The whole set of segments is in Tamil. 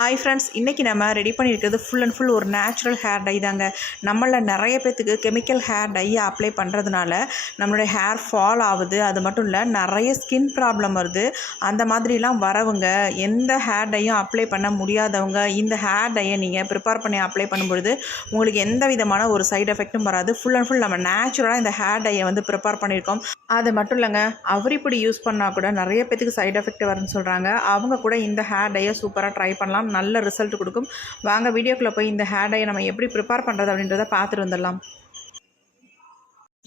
ஹாய் ஃப்ரெண்ட்ஸ், இன்றைக்கி நம்ம ரெடி பண்ணியிருக்கிறது ஃபுல் அண்ட் ஃபுல் ஒரு நேச்சுரல் ஹேர் டை தாங்க. நம்மள நிறைய பேர்த்துக்கு கெமிக்கல் ஹேர் டையை அப்ளை பண்ணுறதுனால நம்மளுடைய ஹேர் ஃபால் ஆகுது. அது மட்டும் இல்லை, நிறைய ஸ்கின் ப்ராப்ளம் வருது. அந்த மாதிரிலாம் வரவங்க, எந்த ஹேர் டையும் அப்ளை பண்ண முடியாதவங்க இந்த ஹேர் டையை நீங்கள் ப்ரிப்பேர் பண்ணி அப்ளை பண்ணும்பொழுது உங்களுக்கு எந்த விதமான ஒரு சைடு எஃபெக்ட்டும் வராது. ஃபுல் அண்ட் ஃபுல் நம்ம நேச்சுரலாக இந்த ஹேர் டையை ப்ரிப்பேர் பண்ணியிருக்கோம். அது மட்டும் இல்லைங்க, அவரிப்பொடி யூஸ் பண்ணால் கூட நிறைய பேர்த்துக்கு சைடு எஃபெக்ட் வரும்னு சொல்கிறாங்க. அவங்க கூட இந்த ஹேர் டையை சூப்பராக ட்ரை பண்ணலாம். நல்ல ரிசல்ட் கொடுக்கும். வாங்க வீடியோக்குள்ளே போய் இந்த ஹேர் டையை நம்ம எப்படி ப்ரிப்பேர் பண்ணுறது அப்படின்றத பார்த்துட்டு வந்துடலாம்.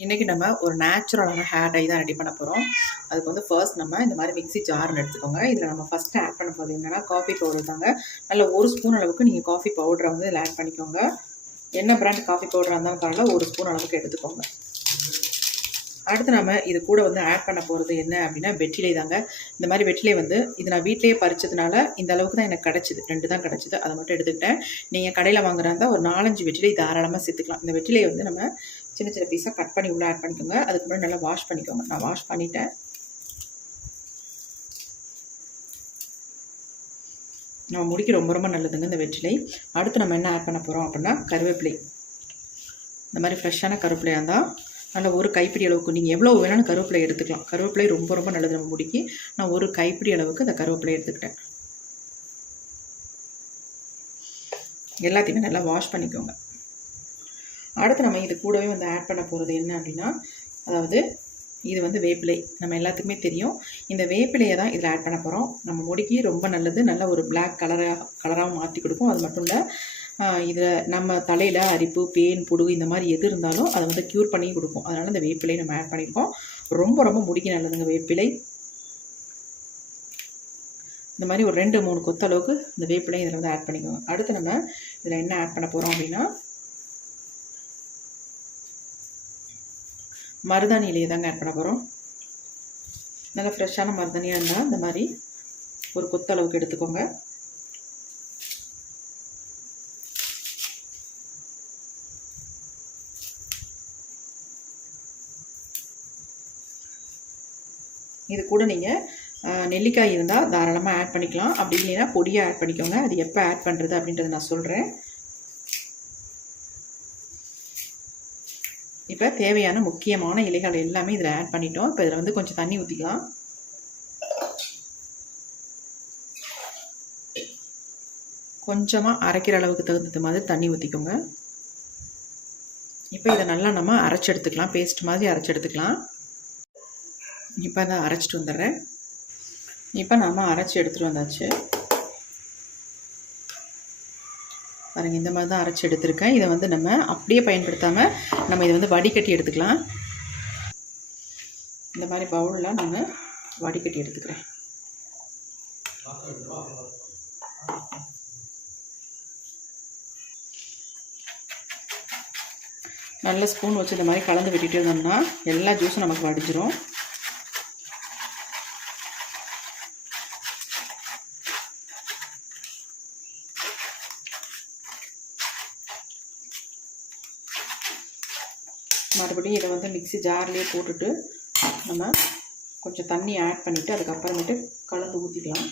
இன்றைக்கி நம்ம ஒரு நேச்சுரலான ஹேர் டை தான் ரெடி பண்ண போகிறோம். அதுக்கு ஃபர்ஸ்ட் நம்ம இந்த மாதிரி மிக்ஸி ஜார்னு எடுத்துக்கோங்க. இதில் நம்ம ஃபஸ்ட்டு ஆட் பண்ண போகிறது என்னென்னா காஃபி பவுடர் தாங்க. நல்ல 1 ஸ்பூன் அளவுக்கு நீங்கள் காஃபி பவுடரை இதில் ஆட் பண்ணிக்கோங்க. என்ன பிராண்ட் காஃபி பவுடராக இருந்தாலும் பரவாயில்ல, 1 ஸ்பூன் அளவுக்கு எடுத்துக்கோங்க. அடுத்து நம்ம இது கூட ஆட் பண்ண போகிறது என்ன அப்படின்னா வெற்றிலை தாங்க. இந்த மாதிரி வெற்றிலை இது நான் வீட்டிலேயே பறிச்சதுனால இந்த அளவுக்கு தான் எனக்கு கிடச்சிது. 2 தான் கிடச்சிது, அதை மட்டும் எடுத்துக்கிட்டேன். நீங்கள் கடையில் வாங்குறாந்தா ஒரு 4-5 வெற்றிலை தாராளமாக சேர்த்துக்கலாம். இந்த வெற்றிலையை நம்ம சின்ன சின்ன பீஸாக கட் பண்ணி உள்ளே ஆட் பண்ணிக்கோங்க. அதுக்கு முன்னாடி நல்லா வாஷ் பண்ணிக்கோங்க. நான் வாஷ் பண்ணிட்டேன். நம்ம முடிக்க ரொம்ப ரொம்ப நல்லதுங்க இந்த வெற்றிலை. அடுத்து நம்ம என்ன ஆட் பண்ண போகிறோம் அப்படின்னா கருவேப்பிலை. இந்த மாதிரி ஃப்ரெஷ்ஷான கருவேப்பிலையாக இருந்தால் நல்லா 1 கைப்பிடி அளவுக்கு நீங்கள் எவ்வளோ வேணாலும் கருவேப்பிலை எடுத்துக்கலாம். கருவேப்பிலை ரொம்ப ரொம்ப நல்லது நம்ம முடிக்கு. நான் 1 கைப்பிடி அளவுக்கு அந்த கருவேப்பிலை எடுத்துக்கிட்டேன். எல்லாத்தையுமே நல்லா வாஷ் பண்ணிக்கோங்க. அடுத்து நம்ம இது கூடவே ஆட் பண்ண போகிறது என்ன அப்படின்னா, அதாவது இது வேப்பிலை. நம்ம எல்லாத்துக்குமே தெரியும். இந்த வேப்பிலையை தான் இதில் ஆட் பண்ண போகிறோம். நம்ம முடிக்கு ரொம்ப நல்லது. நல்ல ஒரு பிளாக் கலராகவும் மாற்றி கொடுக்கும். அது மட்டும் இல்லை, இதில் நம்ம தலையில் அரிப்பு, பேன், புடுகு இந்த மாதிரி எது இருந்தாலும் அதை க்யூர் பண்ணி கொடுக்கும். அதனால் இந்த வேப்பிலை நம்ம ஆட் பண்ணியிருக்கோம். ரொம்ப ரொம்ப முடிக்க நல்லதுங்க வேப்பிலை. இந்த மாதிரி ஒரு 2-3 கொத்த அளவுக்கு இந்த வேப்பிலை இதில் ஆட் பண்ணிக்கோங்க. அடுத்து நம்ம இதில் என்ன ஆட் பண்ண போகிறோம் அப்படின்னா மருதாணி இலையை தாங்க ஆட் பண்ண போகிறோம். நல்லா ஃப்ரெஷ்ஷான மருதாணியாக இருந்தால் இந்த மாதிரி ஒரு கொத்த அளவுக்கு எடுத்துக்கோங்க. இது கூட நீங்கள் நெல்லிக்காய் இருந்தால் தாராளமாக ஆட் பண்ணிக்கலாம். அப்படி இல்லைன்னா பொடியாக ஆட் பண்ணிக்கோங்க. அது எப்போ ஆட் பண்ணுறது அப்படின்றத நான் சொல்கிறேன். இப்போ தேவையான முக்கியமான இலைகள் எல்லாமே இதில் ஆட் பண்ணிட்டோம். இப்போ இதில் கொஞ்சம் தண்ணி ஊற்றிக்கலாம். கொஞ்சமாக அரைக்கிற அளவுக்கு தகுந்த மாதிரி தண்ணி ஊற்றிக்கோங்க. இப்போ இதை நல்லா நம்ம அரைச்சி எடுத்துக்கலாம். பேஸ்ட் மாதிரி அரைச்சி எடுத்துக்கலாம். இப்போ தான் அரைச்சிட்டு வந்துடுறேன். இப்போ நம்ம அரைச்சி எடுத்துகிட்டு வந்தாச்சு. பாருங்கள், இந்த மாதிரி தான் அரைச்சி எடுத்துருக்கேன். இதை நம்ம அப்படியே பயன்படுத்தாமல் நம்ம இதை வடிகட்டி எடுத்துக்கலாம். இந்த மாதிரி பவுலில் நான் வடிகட்டி எடுத்துக்கிறேன். நல்ல ஸ்பூன் வச்சு இந்த மாதிரி கலந்து விட்டுட்டு இருந்தோம்னா எல்லா ஜூஸும் நமக்கு வடிஞ்சிரும். மறுபடியும் இதை மிக்ஸி ஜார்லேயே போட்டுட்டு நம்ம கொஞ்சம் தண்ணி ஆட் பண்ணிவிட்டு அதுக்கப்புறமேட்டு கலந்து ஊற்றிக்கலாம்.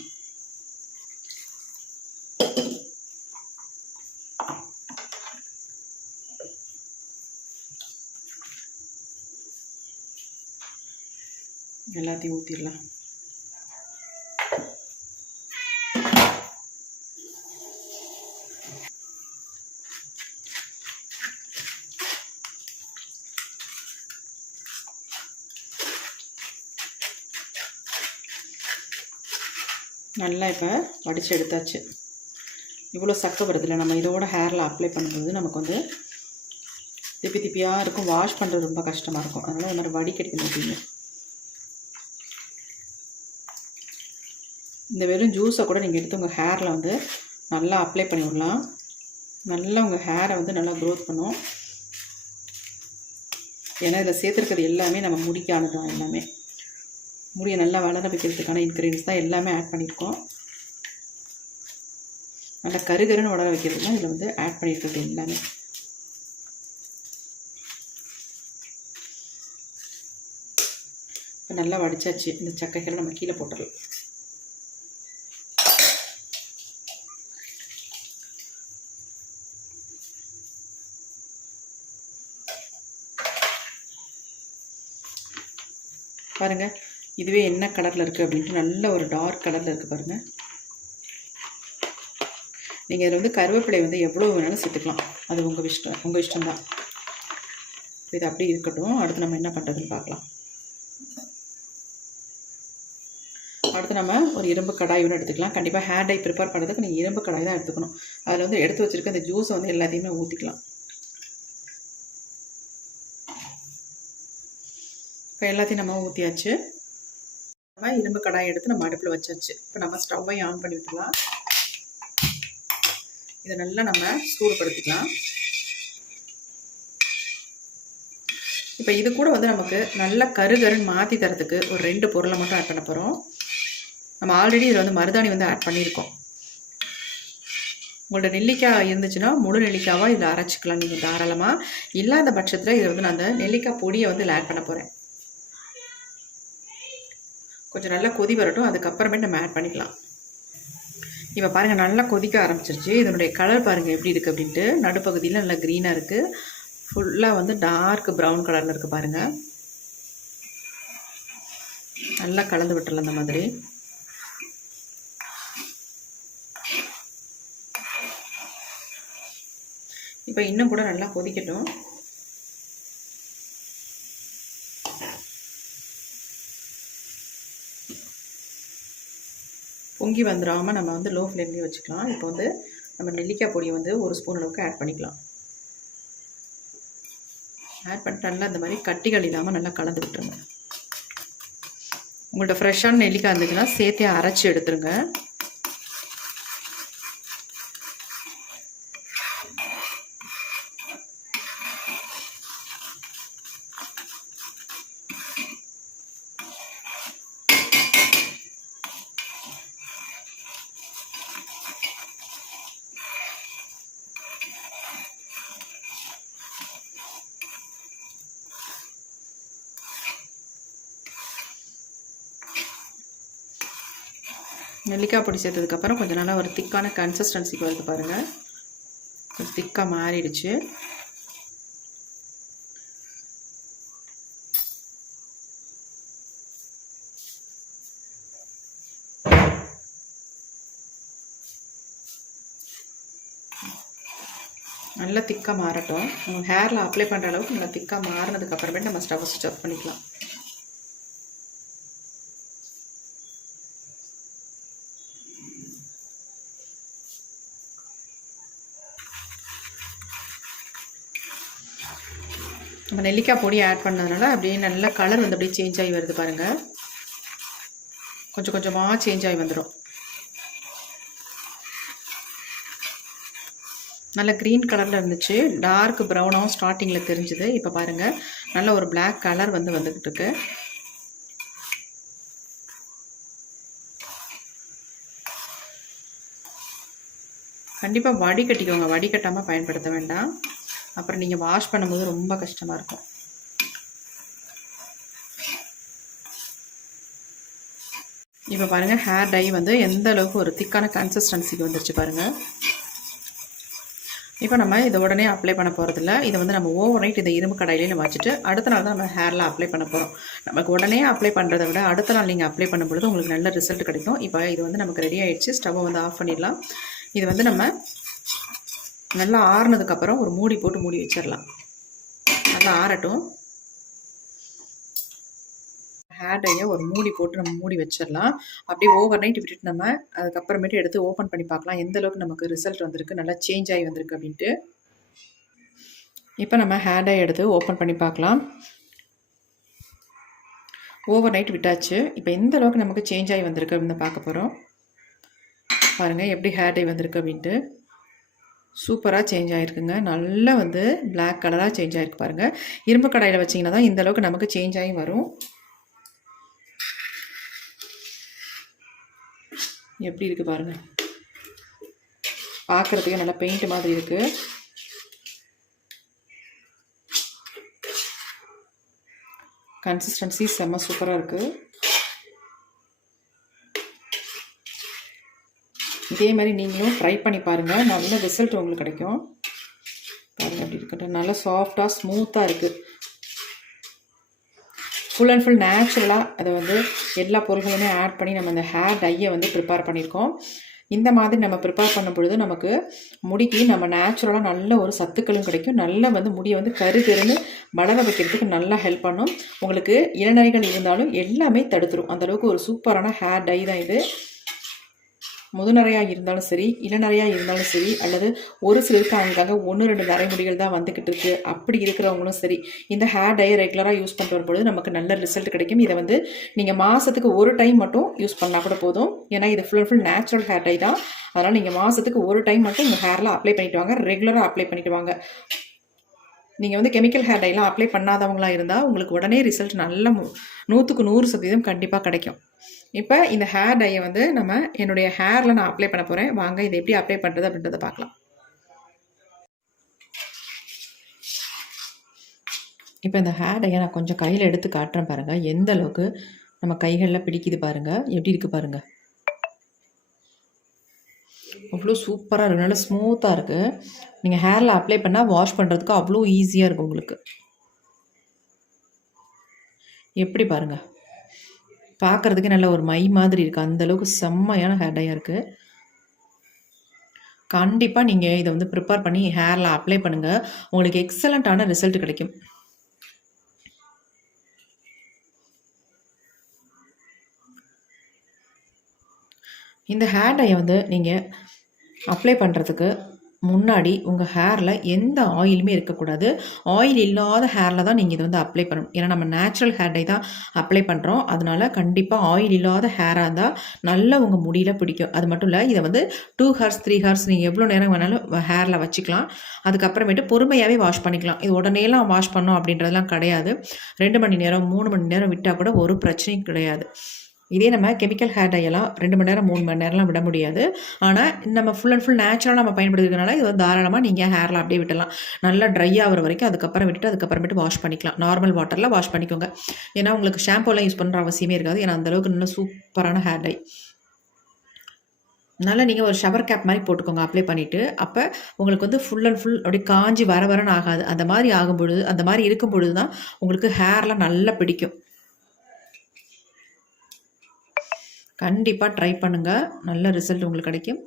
எல்லாத்தையும் ஊற்றிடலாம். நல்லா இப்போ வடித்து எடுத்தாச்சு. இவ்வளோ சக்கை வருதில்ல, நம்ம இதோட ஹேரில் அப்ளை பண்ணும்போது நமக்கு திப்பி திப்பியாக இருக்கும். வாஷ் பண்ணுறது ரொம்ப கஷ்டமாக இருக்கும். அதனால் இந்த மாதிரி வடிகட்டி மாட்டீங்க. இந்த வெறும் ஜூஸை கூட நீங்கள் எடுத்து உங்கள் ஹேரில் நல்லா அப்ளை பண்ணி விடலாம். நல்லா உங்கள் ஹேரை நல்லா க்ரோத் பண்ணும். ஏன்னா இதில் சேர்த்துருக்கிறது எல்லாமே நம்ம முடிக்கானது தான். எல்லாமே முடியை நல்லா வளர வைக்கிறதுக்கான இன்க்ரீடியன்ஸ் தான் எல்லாமே ஆட் பண்ணியிருக்கோம். நல்லா கருகருன்னு வளர வைக்கிறது தான் இதில் ஆட் பண்ணியிருக்கிறது எல்லாமே. இப்போ நல்லா வடிச்சாச்சு. இந்த சக்கைகளை நம்ம கீழே போட்டுடலாம். பாருங்கள், இதுவே என்ன கலரில் இருக்குது அப்படின்ட்டு நல்ல ஒரு டார்க் கலரில் இருக்குது பாருங்கள். நீங்கள் இதில் வந்து கருவேப்பிலை வந்து எவ்வளோ வேணாலும் சேர்த்துக்கலாம், அது உங்கள் இஷ்டம்தான். இது அப்படியே இருக்கட்டும். அடுத்து நம்ம என்ன பண்ணுறதுன்னு பார்க்கலாம். அடுத்து நம்ம ஒரு இரும்பு கடாய் ஒன்று எடுத்துக்கலாம். கண்டிப்பாக ஹேர் டை ப்ரிப்பேர் பண்ணுறதுக்கு நீங்கள் இரும்பு கடாய் தான் எடுத்துக்கணும். அதில் வந்து எடுத்து வச்சுருக்க அந்த ஜூஸை வந்து எல்லாத்தையுமே ஊற்றிக்கலாம். இப்போ எல்லாத்தையும் நம்ம ஊற்றியாச்சு. நம்ம இரும்பு கடாய் எடுத்து நம்ம அடுப்பில் வச்சாச்சு. இப்போ நம்ம ஸ்டவ்வை ஆன் பண்ணி விட்டுக்கலாம். இதை நல்லா நம்ம சூடுபடுத்திக்கலாம். இப்போ இது கூட வந்து நமக்கு நல்லா கருன்னு மாற்றி தரத்துக்கு ஒரு 2 பொருளை மட்டும் ஆட் பண்ண போகிறோம். நம்ம ஆல்ரெடி இதில் வந்து மருதாணி வந்து ஆட் பண்ணியிருக்கோம். உங்கள்ட்ட நெல்லிக்காய் இருந்துச்சுன்னா முழு நெல்லிக்காவாக இதில் அரைச்சிக்கலாம் நீங்கள் தாராளமாக. இல்லாத பட்சத்தில் இதை வந்து நான் அந்த நெல்லிக்காய் பொடியை வந்து இதில் ஆட் பண்ண போகிறேன். கொஞ்சம் நல்லா கொதி வரட்டும், அதுக்கப்புறமே நம்ம ஆட் பண்ணிக்கலாம். இப்போ பாருங்கள், நல்லா கொதிக்க ஆரம்பிச்சிருச்சு. இதனுடைய கலர் பாருங்கள் எப்படி இருக்குது அப்படின்ட்டு. நடுப்பகுதியில் நல்லா க்ரீனாக இருக்குது. ஃபுல்லாக வந்து டார்க் ப்ரௌன் கலரில் இருக்குது பாருங்கள். நல்லா கலந்து விட்டுறலாம் அந்த மாதிரி. இப்போ இன்னும் கூட நல்லா கொதிக்கட்டும். பொங்கி வந்துடாமல் நம்ம வந்து லோ ஃப்ளேம்லேயே வச்சுக்கலாம். இப்போ வந்து நம்ம நெல்லிக்காய் பொடியை வந்து 1 ஸ்பூன் அளவுக்கு ஆட் பண்ணிக்கலாம். ஆட் பண்ணிட்டு நல்லா இந்த மாதிரி கட்டிகள் இல்லாமல் நல்லா கலந்து விட்டுருங்க. உங்கள்கிட்ட ஃப்ரெஷ்ஷான நெல்லிக்காய் இருந்துச்சுன்னா சேர்த்தே அரைச்சி எடுத்துருங்க. நெல்லிக்காய் பொடி சேர்த்ததுக்கப்புறம் கொஞ்சம் நல்லா ஒரு திக்கான கன்சிஸ்டன்சிக்கு வருது பாருங்கள். கொஞ்சம் திக்காக மாறிடுச்சு. நல்லா திக்காக மாறட்டும். நம்ம ஹேரில் அப்ளை பண்ணுற அளவுக்கு நல்லா திக்காக மாறினதுக்கப்புறமே நம்ம ஸ்டவ் ஸ்விட்ச் ஆஃப் பண்ணிக்கலாம். நம்ம நெல்லிக்காய் பொடி ஆட் பண்ணதுனால அப்படியே நல்ல கலர் வந்து அப்படியே சேஞ்ச் ஆகி வருது பாருங்கள். கொஞ்சம் கொஞ்சமாக சேஞ்ச் ஆகி வந்துடும். நல்ல க்ரீன் கலரில் இருந்துச்சு. டார்க் ப்ரௌனாகவும் ஸ்டார்டிங்கில் தெரிஞ்சுது. இப்போ பாருங்கள், நல்ல ஒரு பிளாக் கலர் வந்து வந்துக்கிட்டு இருக்கு. கண்டிப்பாக வடிகட்டிக்கோங்க. வடிகட்டாமல் பயன்படுத்த வேண்டாம். அப்புறம் நீங்கள் வாஷ் பண்ணும்போது ரொம்ப கஷ்டமாக இருக்கும். இப்போ பாருங்கள், ஹேர் டை வந்து எந்த அளவுக்கு ஒரு திக்கான கன்சிஸ்டன்சிக்கு வந்துருச்சு பாருங்கள். இப்போ நம்ம இதை உடனே அப்ளை பண்ண போகிறதில்ல. இதை வந்து நம்ம ஓவர் நைட் இந்த இரும்பு கடாயிலே நம்ம வச்சுட்டு அடுத்த நாள் தான் நம்ம ஹேரில் அப்ளை பண்ண போகிறோம். நமக்கு உடனே அப்ளை பண்ணுறதை விட அடுத்த நாள் நீங்கள் அப்ளை பண்ணும்பொழுது உங்களுக்கு நல்ல ரிசல்ட் கிடைக்கும். இப்போ இது வந்து நமக்கு ரெடி ஆகிடுச்சு. ஸ்டவ்வை வந்து ஆஃப் பண்ணிடலாம். இது வந்து நம்ம நல்லா ஆறுனதுக்கப்புறம் ஒரு மூடி போட்டு மூடி வச்சிடலாம். நல்லா ஆறட்டும். ஹேர் டையை ஒரு மூடி போட்டு நம்ம மூடி வச்சிடலாம். அப்படியே ஓவர் நைட் விட்டுட்டு நம்ம அதுக்கப்புறமேட்டு எடுத்து ஓப்பன் பண்ணி பார்க்கலாம் எந்த அளவுக்கு நமக்கு ரிசல்ட் வந்திருக்கு, நல்லா சேஞ்ச் ஆகி வந்திருக்கு அப்படின்ட்டு. இப்போ நம்ம ஹேர் டை எடுத்து ஓப்பன் பண்ணி பார்க்கலாம். ஓவர் நைட் விட்டாச்சு. இப்போ எந்த அளவுக்கு நமக்கு சேஞ்ச் ஆகி வந்திருக்கு அப்படின்னு பார்க்க போகிறோம். பாருங்கள் எப்படி ஹேர் டை வந்திருக்கு அப்படின்ட்டு. சூப்பராக சேஞ்ச் ஆகிருக்குங்க. நல்லா வந்து பிளாக் கலராக சேஞ்ச் ஆகிருக்கு பாருங்கள். இரும்பு கடாயில் வச்சிங்கன்னா தான் இந்த அளவுக்கு நமக்கு சேஞ்ச் ஆகி வரும். எப்படி இருக்குது பாருங்கள். பார்க்குறதுக்கு நல்லா பெயிண்ட் மாதிரி இருக்குது. கன்சிஸ்டன்சி செம்ம சூப்பராக இருக்குது. இதே மாதிரி நீங்களும் ட்ரை பண்ணி பாருங்கள். நல்ல ரிசல்ட் உங்களுக்கு கிடைக்கும். பாருங்கள் அப்படி இருக்கட்டும். நல்லா சாஃப்டாக ஸ்மூத்தாக இருக்குது. ஃபுல் அண்ட் ஃபுல் நேச்சுரலாக அதை வந்து எல்லா பொருட்களுமே ஆட் பண்ணி நம்ம அந்த ஹேர் டையை வந்து ப்ரிப்பேர் பண்ணியிருக்கோம். இந்த மாதிரி நம்ம ப்ரிப்பேர் பண்ணும் பொழுது நமக்கு முடிக்கு நம்ம நேச்சுரலாக நல்ல ஒரு சத்துக்களும் கிடைக்கும். நல்ல வந்து முடியை வந்து கருகருன்னு வளர வைக்கிறதுக்கு நல்லா ஹெல்ப் பண்ணும். உங்களுக்கு இளநரைகள் இருந்தாலும் எல்லாமே தடுத்துரும். அந்தளவுக்கு ஒரு சூப்பரான ஹேர் டை தான் இது. முதுநரையாக இருந்தாலும் சரி, இளநரையாக இருந்தாலும் சரி, அல்லது ஒரு சிலருக்கு அங்கங்கே 1-2 நரைமுடிகள் தான் வந்துக்கிட்டு இருக்குது, அப்படி இருக்கிறவங்களும் சரி, இந்த ஹேர் டையை ரெகுலராக யூஸ் பண்ணிட்டு வரும்பொழுது நமக்கு நல்ல ரிசல்ட் கிடைக்கும். இதை வந்து நீங்கள் மாதத்துக்கு ஒரு டைம் மட்டும் யூஸ் பண்ணால் கூட போதும். ஏன்னா இது full and full natural hair dye தான். அதனால் நீங்கள் மாதத்துக்கு ஒரு டைம் மட்டும் உங்கள் ஹேரில் அப்ளை பண்ணிட்டு வாங்க. ரெகுலராக அப்ளை பண்ணிட்டு வாங்க. நீங்கள் வந்து கெமிக்கல் ஹேர் டைலாம் அப்ளை பண்ணாதவங்களாக இருந்தால் உங்களுக்கு உடனே ரிசல்ட் நல்ல 100க்கு 100% கண்டிப்பாக கிடைக்கும். இப்போ இந்த ஹேர் டையை வந்து நம்ம என்னுடைய ஹேரில் நான் அப்ளை பண்ண போகிறேன். வாங்க இதை எப்படி அப்ளை பண்ணுறது அப்படின்றத பார்க்கலாம். இப்போ இந்த ஹேர் டையை நான் கொஞ்சம் கையில் எடுத்து காட்டுறேன் பாருங்கள். எந்த அளவுக்கு நம்ம கைகளில் பிடிக்குது பாருங்கள். எப்படி இருக்குது பாருங்கள். அவ்வளோ சூப்பராக இருக்குது. நல்லா ஸ்மூத்தாக இருக்குது. நீங்கள் ஹேரில் அப்ளை பண்ணால் வாஷ் பண்ணுறதுக்கு அவ்வளோ ஈஸியாக இருக்கும் உங்களுக்கு. எப்படி பாருங்கள். பார்க்குறதுக்கு நல்ல ஒரு மை மாதிரி இருக்குது. அந்தளவுக்கு செம்மையான ஹேர் டையாக இருக்குது. கண்டிப்பாக நீங்கள் இதை வந்து ப்ரிப்பேர் பண்ணி ஹேரில் அப்ளை பண்ணுங்கள். உங்களுக்கு எக்ஸலண்ட்டான ரிசல்ட் கிடைக்கும். இந்த ஹேர் டையை வந்து நீங்கள் அப்ளை பண்ணுறதுக்கு முன்னாடி உங்கள் ஹேரில் எந்த ஆயிலுமே இருக்கக்கூடாது. ஆயில் இல்லாத ஹேரில் தான் நீங்கள் இதை வந்து அப்ளை பண்ணணும். ஏன்னா நம்ம நேச்சுரல் ஹேர் டை தான் அப்ளை பண்ணுறோம். அதனால கண்டிப்பாக ஆயில் இல்லாத ஹேராக இருந்தால் நல்லா உங்கள் முடியில் பிடிக்கும். அது மட்டும் இல்லை, இதை வந்து 2 ஹவர்ஸ் 3 ஹவர்ஸ் நீங்கள் எவ்வளோ நேரம் வேணாலும் ஹேரில் வச்சுக்கலாம். அதுக்கப்புறமேட்டு பொறுமையாகவே வாஷ் பண்ணிக்கலாம். இது உடனேலாம் வாஷ் பண்ணோம் அப்படின்றதெல்லாம் கிடையாது. 2 மணி நேரம் 3 மணி நேரம் விட்டால் கூட ஒரு பிரச்சனையும் கிடையாது. இதே நம்ம கெமிக்கல் ஹேர் டையெல்லாம் 2 மணி நேரம் 3 மணி நேரம்லாம் விட முடியாது. ஆனால் நம்ம ஃபுல் அண்ட் ஃபுல் நேச்சுரலாக நம்ம பயன்படுத்துறதுனால இது வந்து தாராளமாக நீங்கள் ஹேரில் அப்படியே விட்டலாம். நல்லா ட்ரை ஆகிற வரைக்கும் அதுக்கப்புறம் விட்டுட்டு அதுக்கப்புறமேட்டு வாஷ் பண்ணிக்கலாம். நார்மல் வாட்டரில் வாஷ் பண்ணிக்கோங்க. ஏன்னா உங்களுக்கு ஷாம்புலாம் யூஸ் பண்ணுற அவசியமே இருக்காது. ஏன்னா அந்தளவுக்கு நல்ல சூப்பரான ஹேர் டை. அதனால் நீங்கள் ஒரு ஷவர் கேப் மாதிரி போட்டுக்கோங்க அப்ளை பண்ணிவிட்டு. அப்போ உங்களுக்கு வந்து ஃபுல் அண்ட் ஃபுல் அப்படியே காஞ்சி வரன்னு ஆகாது. அந்த மாதிரி ஆகும்பொழுது, அந்த மாதிரி இருக்கும் பொழுது தான் உங்களுக்கு ஹேர்லாம் நல்லா பிடிக்கும். கண்டிப்பாக ட்ரை பண்ணுங்கள். நல்ல ரிசல்ட் உங்களுக்கு கிடைக்கும்.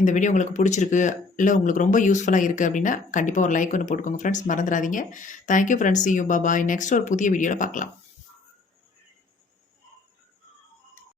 இந்த வீடியோ உங்களுக்கு பிடிச்சிருக்கு, இல்லை உங்களுக்கு ரொம்ப யூஸ்ஃபுல்லாக இருக்குது அப்படின்னா கண்டிப்பாக ஒரு லைக் ஒன்று போட்டுக்கோங்க ஃப்ரெண்ட்ஸ். மறந்துடாதீங்க. Thank you friends. You bye. Next ஒரு புதிய வீடியோவில் பார்க்கலாம்.